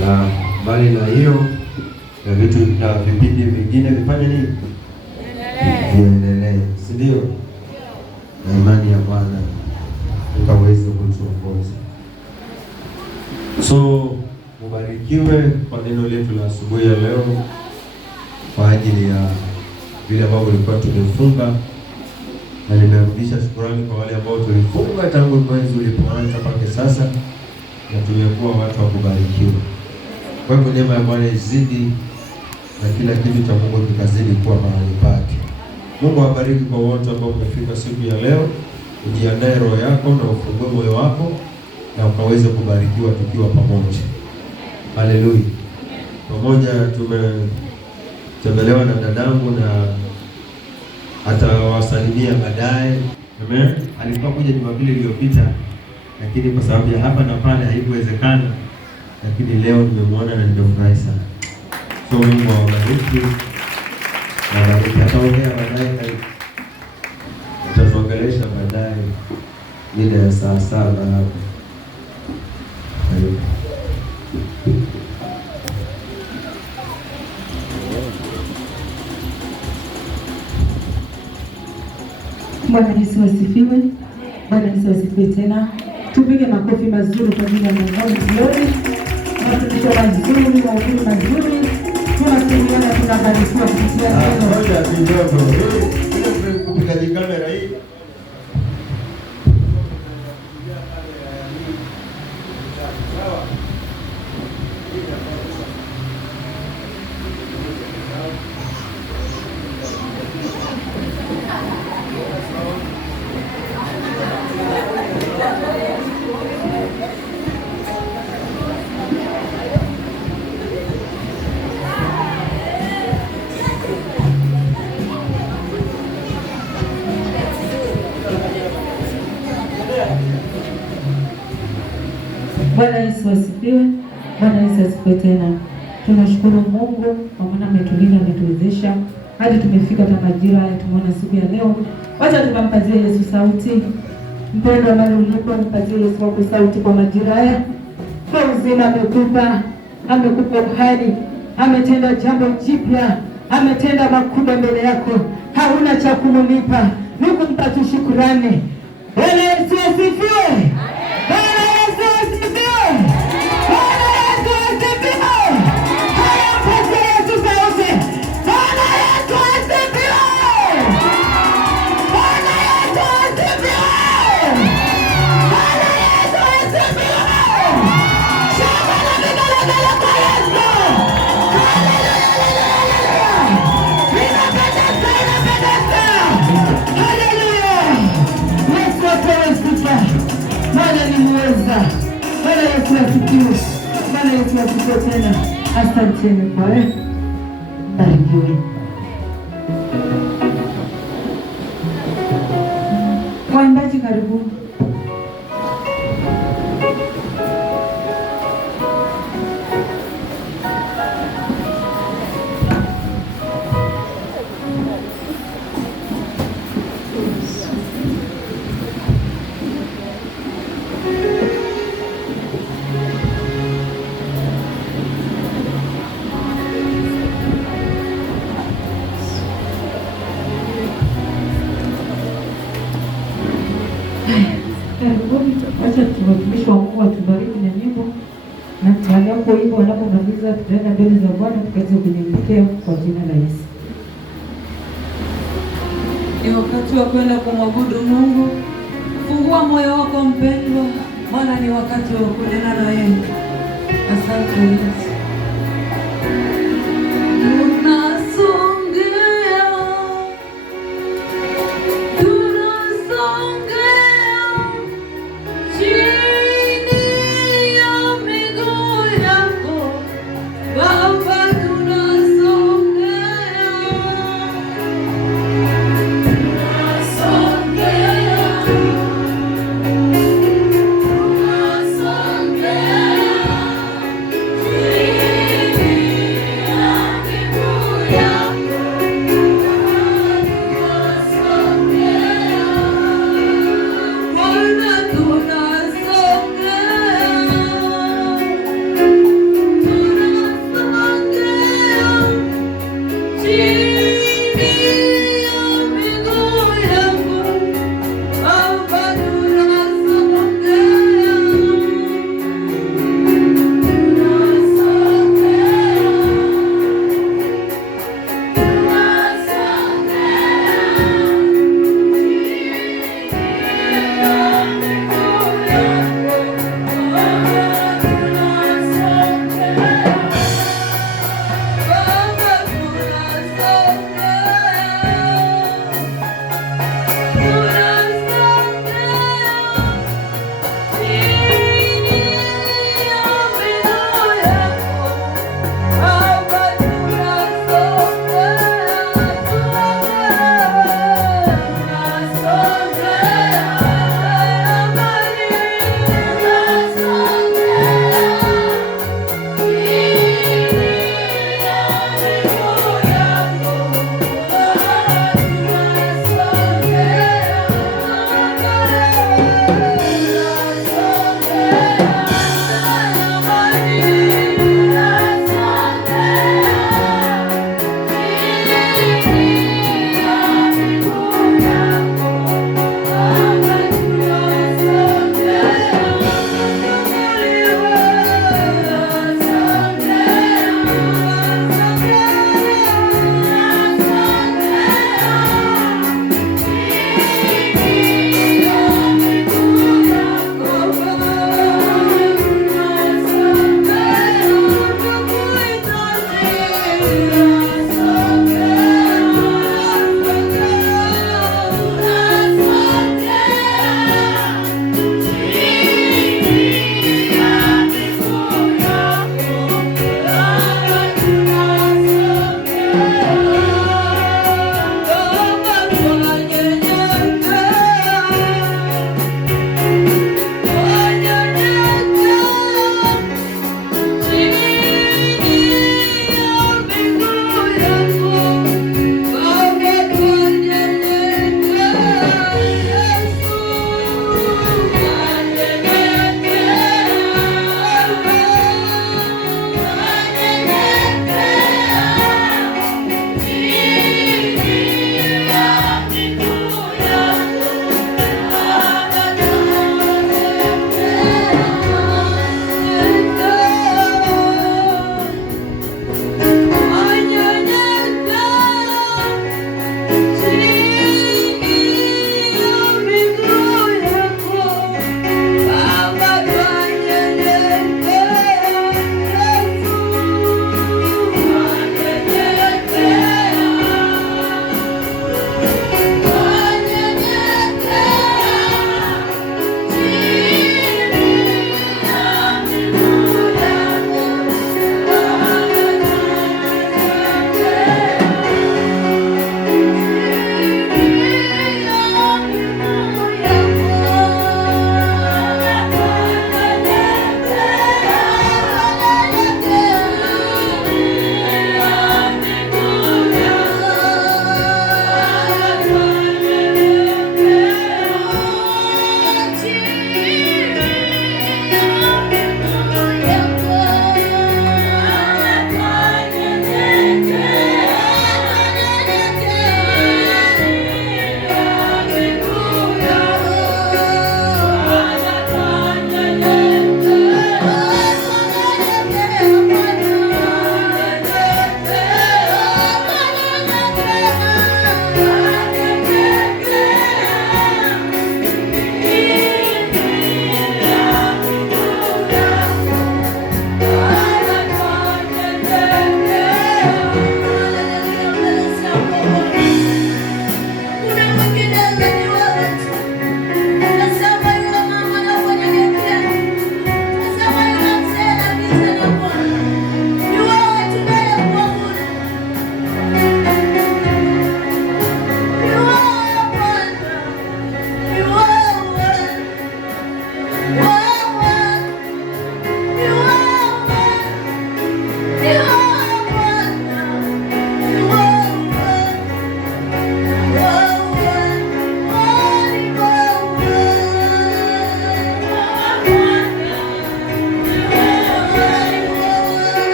na mbali na hiyo na vitu na vipindi vingine vifanye nini? Viendelee, si ndio? Na imani ya Bwana ukaweze kutuongoza. So mubarikiwe kwa neno letu la asubuhi ya leo, kwa ajili ya vile ambavyo tulikuwa tumefunga, na nimerudisha shukrani kwa wale ambao tulifunga tangu mwezi ulipoanza mpaka sasa, na tumekuwa watu wa kubarikiwa. Kwa hivyo neema ya Bwana izidi na kila kitu cha Mungu kikazidi kuwa mahali pake. Mungu awabariki kwa wote ambao umefika siku ya leo. Ujiandae roho yako na ufungue moyo wako na ukaweze kubarikiwa tukiwa pamoja. Haleluya. Pamoja tumetembelewa na dadangu na atawasalimia baadaye. Amen. Alikuwa kuja Jumapili iliyopita, lakini kwa sababu ya hapa na pale haikuwezekana, lakini leo nimemwona na nimefurahi sana. So Mungu awabariki. Na bariki ataongea baadaye, atatuongelesha baadaye ile ya saa 7 hapo. Bwana Yesu asifiwe. Bwana Yesu asifiwe tena. Tupige makofi mazuri kwa ajili ya Mungu mzuri. Mafundisho mazuri, mahubiri mazuri. Tunasimuliana, tunabarikiwa kupitia neno. Ngoja kidogo. Ile kupiga kamera hii. Bwana Yesu asifiwe. Bwana Yesu asifiwe tena. Tunashukuru Mungu kwa maana ametulinda, ametuwezesha hadi tumefika hata majira haya, tumeona siku ya leo. Wacha tukampazie Yesu sauti. Mpendwa mali ulipo, mpazie Yesu wako sauti kwa majira haya. Kwa uzima amekupa uhai, ametenda jambo jipya, ametenda makubwa mbele yako. Hauna cha kumlipa, ni kumpa tu shukrani. Bwana Yesu asifiwe. Bwana Yesu asifiwe. Bwana Yesu asifiwe. Haya, mpazie Yesu sauti. Bwana Yesu asifiwe. Bwana Yesu asifiwe. Bwana Yesu asifiwe. Shamba la vigelegele kwa Yesu. Haleluya. Inapendeza, inapendeza. Haleluya. Yesu apewe sifa. Bwana ni mweza. Bwana Yesu asifiwe. Bwana Yesu asifiwe tena. Asanteni kwa barikiwe. Waimbaji karibuni. Wacha tuwatumishi wa Mungu watubariki na nyimbo, na baada ya hivyo wanapomaliza tutaenda mbele za Bwana tukaweze kunyenyekea kwa jina la Yesu. Ni wakati wa kwenda kumwabudu Mungu. Fungua moyo wako mpendwa, maana ni wakati wa kunena na yeye. Asante Yesu. Yeah.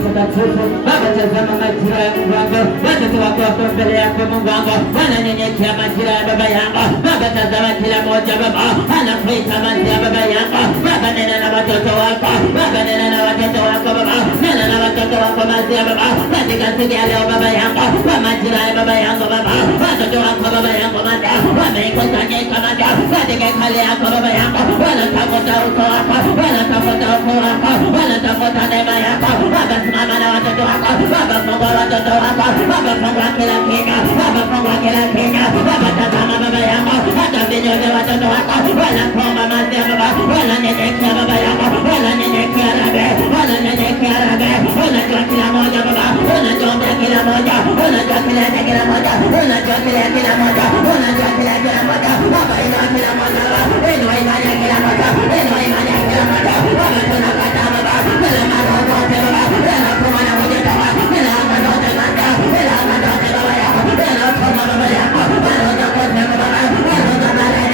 Mtakatifu. Baba, tazama majira ya Mungu wangu, watoto wako wako mbele yako Mungu wangu, wananyenyekea majira ya baba yangu. Baba, tazama kila mmoja Baba anakuita majira ya baba yangu. Baba, nena na watoto wako Baba, nena na watoto wako Baba, nena na watoto wako majira Baba, katika siku ya leo baba yangu, kwa majira ya baba yangu Baba, watoto wako baba yangu Baba wamekusanyika Baba katika hali yako baba yangu, wanatafuta uko wako, wanatafuta uko wako, wanatafuta neema yako Baba. Simama na watoto wako Baba, fungua watoto wako Baba, fungua kila kinywa Baba, fungua kila kinywa Baba. Tazama baba yangu, hata vinywa vya watoto wako wanakuomba maziwa Baba, wananyenyekea baba yangu, wananyenyekea Rabe, wananyenyekea Rabe. Unajua kila moja Baba, unajua kila moja, unajua kila moja, unajua kila moja, unajua kila moja Baba. Inua kila moja Baba, inua imani ya kila moja, inua imani ya kila moja Baba. Tunakataa Baba bila maroho yote Baba, bila kuma na moja Baba, bila maroho yote Baba, bila maroho yote Baba yako, bila kuma Baba yako, maroho yote Baba, maroho yote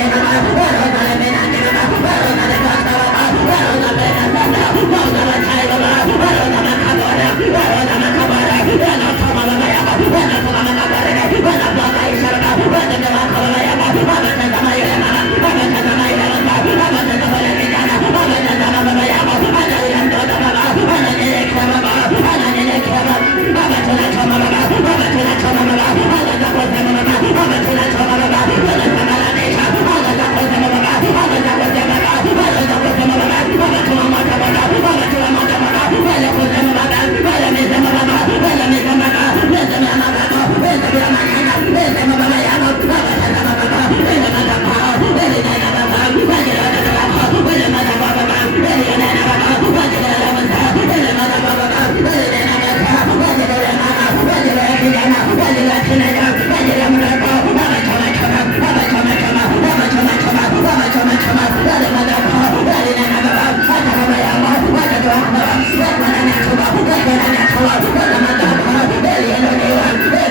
Baba, maroho yote menani Baba, maroho yote Baba, maroho yote Baba, maroho yote Bachai Baba, maroho yote Makabara, maroho yote Makabara, bila kuma Baba yako, bila kuma Makabara, bila kuma Aisha Baba, bila kuma Baba yako, Baba tazama yule mama, Baba tazama yule mama, Baba tazama yule kijana, Baba tazama Baba yako, ana yule mtoto Baba, ananyenyekea Baba, ananyenyekea Baba, Baba tunachoma Baba, Baba tunachoma Baba, Baba tunakwenda Baba, Baba tunachoma Baba, tunasambaratisha, Baba tunakwenda Baba, Baba tunakwenda Baba, Baba tunakwenda Baba, Baba tunamwaga Baba, Baba tunamwaga Baba, wale kusema Baba, wale mesema Baba, wale mesema Baba, mesema Baba, mesema manana, mesema Baba yangu, Baba tazama Baba, mesema Baba, mesema Baba, wajira Baba, wale mada Baba, wale nena Baba, wajira Baba, wale mada Baba, wale nena Baba, wajira mama, wajira kijana, wajira kijana, wajira mrembo, Baba choma choma, Baba choma choma, Baba choma choma, Baba choma choma, wale mada Baba, wale nena Baba, hata Baba yangu, hata Baba, wale nena choma, wale nena choma, wale mada Baba, wale nena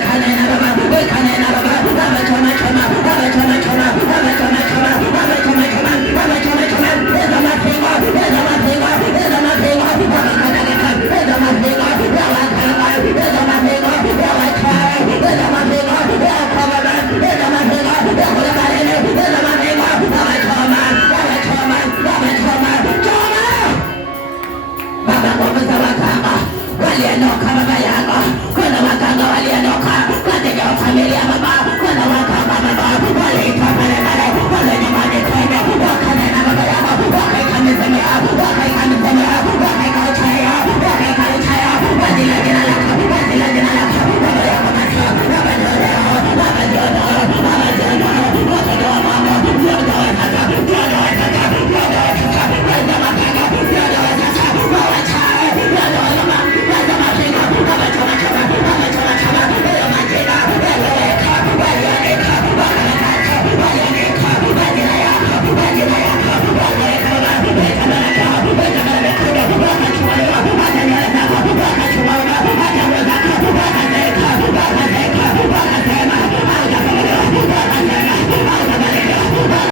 kanena Baba, kanena Baba, Baba choma choma, Baba choma choma, Baba choma choma, Baba choma choma, Baba choma choma, eza mapengo, eza mapengo, eza mapengo, Baba kanena, eza mapengo, ya wakanga, eza mapengo, ya wakara, eza mapengo, ya kababa, eza mapengo, ya kulebarene, eza mapengo, Baba choma, Baba choma, Baba choma, choma. Baba nguvu za wakanga walienoka Baba yangu, kuna wakanga walienoka katika familia Baba,